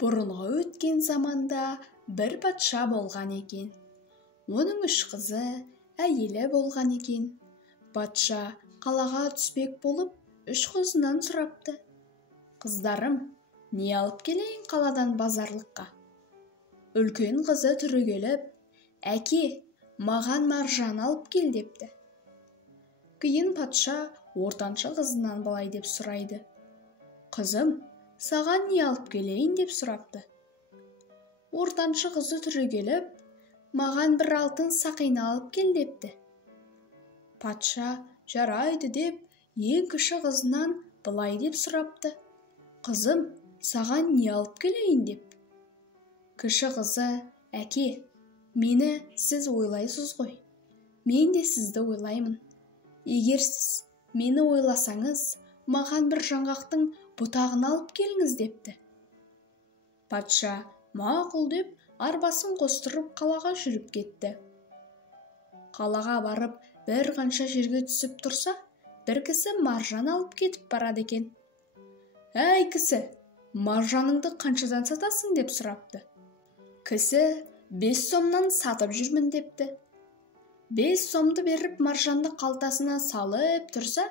Бұрынғы өткен заманда бір патша болған екен. Оның 3 қызы, әйелі болған екен. Патша қалаға түспек болып 3 қызынан сұрапты. Қыздарым, не алып келейін қаладан базарлыққа? Үлкен қызы түрегеліп, әке, маған маржан алып кел депті. Кейін патша ортаншы қызынан былай деп сұрайды. Қызым, саған не алып келейін деп сұрапты. Ортаншы қызы түрегеліп, маған бір алтын сақина алып кел депті. Патша жарайды деп, ең кіші қызынан былай деп сұрапты. Қызым, саған не алып келейін деп. Кіші қызы, әке, мені сіз ойлайсыз ғой. Мен де сізді ойлаймын. Егер сіз мені ойласаңыз, маған бір жаңғақтың бұтағын алып келіңіз депті. Патша мақұл деп арбасын қостырып қалаға жүріп кетті. Қалаға барып бір қанша жерге түсіп тұрса, бір кісі маржан алып кетіп барады екен. Әй кісі, маржаныңды қаншадан сатасың деп сұрапты. Кісі 5 сомнан сатып жүрмін депті. 5 сомды беріп маржанды қалтасына салып тұрса,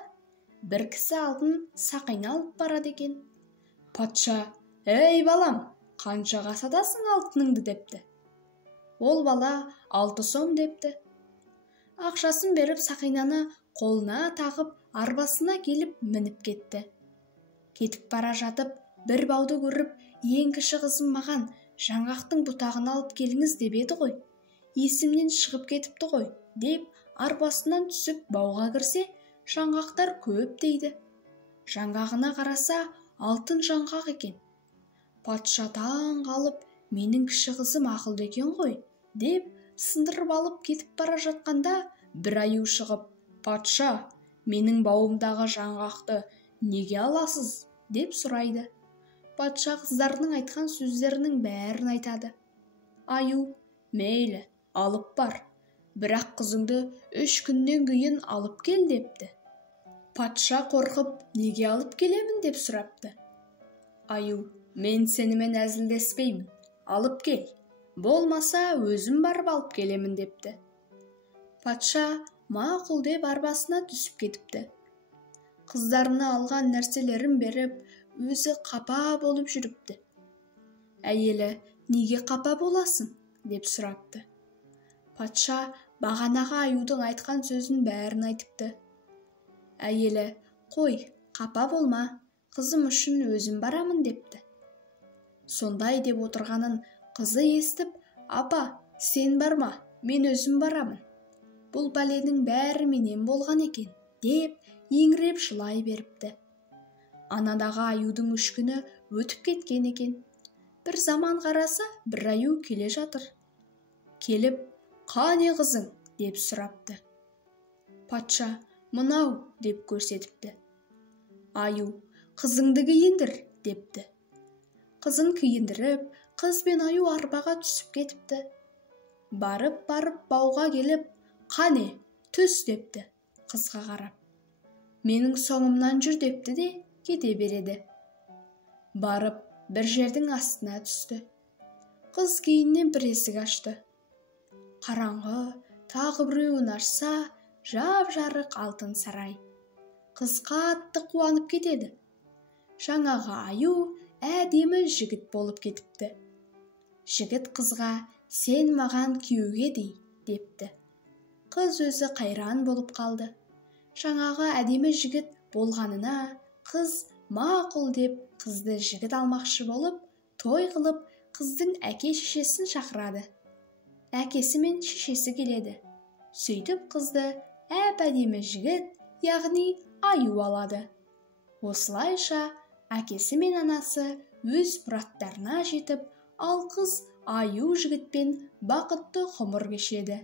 бір кісі алтын сақина алып барады екен. Патша, әй балам, қаншаға сатасың алтыныңды депті. Ол бала 6 сом депті. Ақшасын беріп сақинаны қолына тағып, арбасына келіп мініп кетті. Кетіп бара жатып, бір бауды көріп, ең кіші қызым маған жаңғақтың бұтағын алып келіңіз деп еді ғой. Есімнен шығып кетіпті ғой, деп арбасынан түсіп бауға кірсе, жаңғақтар көп дейді. Жаңғағына қараса, алтын жаңғақ екен. Патша таң қалып, менің кіші қызым ақылды екен ғой, деп сындырып алып кетіп бара жатқанда, бір аю шығып, патша, менің бауымдағы жаңғақты неге аласыз? Деп сұрайды. Патша қыздарының айтқан сөздерінің бәрін айтады. Аю, мейлі, алып бар, бірақ қызыңды 3 күннен кейін алып кел депті. Патша қорқып, неге алып келемін деп сұрапты. Аю, мен сенімен әзілдеспеймін, алып кел, болмаса өзім барып алып келемін депті. Патша мақұл деп арбасына түсіп кетіпті. Қыздарына алған нәрселерін беріп, өзі қапа болып жүріпті. Әйелі, неге қапа боласың? Деп сұрапты. Патша бағанаға аюдың айтқан сөзін бәрін айтыпты. Әйелі, қой, қапа болма, қызым үшін өзім барамын депті. Сондай деп отырғанын қызы естіп, апа, сен барма, мен өзім барамын. Бұл бәленің бәрі менен болған екен, деп еңіреп жылай беріпті. Анадағы аюдың 3 күні өтіп кеткен екен. Бір заман қараса, бір аю келе жатыр. Келіп, қане қызың деп сұрапты. Патша, мынау деп көрсетіпті. Аю, қызыңды киіндір депті. Қызын киіндіріп, қыз бен аю арбаға түсіп кетіпті. Барып бауға келіп, қане, түс депті қызға қарап. Менің соңымнан жүр депті де кете береді. Барып бір жердің астына түсті. Қыз кейіннен бір есік ашты. Қараңғы, тағы біреуін ашса, жап-жарық алтын сарай. Қыз қатты қуанып кетеді. Жаңағы аю әдемі жігіт болып кетіпті. Жігіт қызға, сен маған күйеуге дей, депті. Қыз өзі қайран болып қалды. Жаңағы әдемі жігіт болғанына, қыз мақұл деп қызды жігіт алмақшы болып, той қылып, қыздың әке-шешесін шақырады. Әкесі мен шешесі келеді. Сөйтіп қызды әп-әдемі жігіт, яғни аю алады. Осылайша әкесі мен анасы өз мұраттарына жетіп, ал қыз аю жігітпен бақытты ғұмыр кешеді.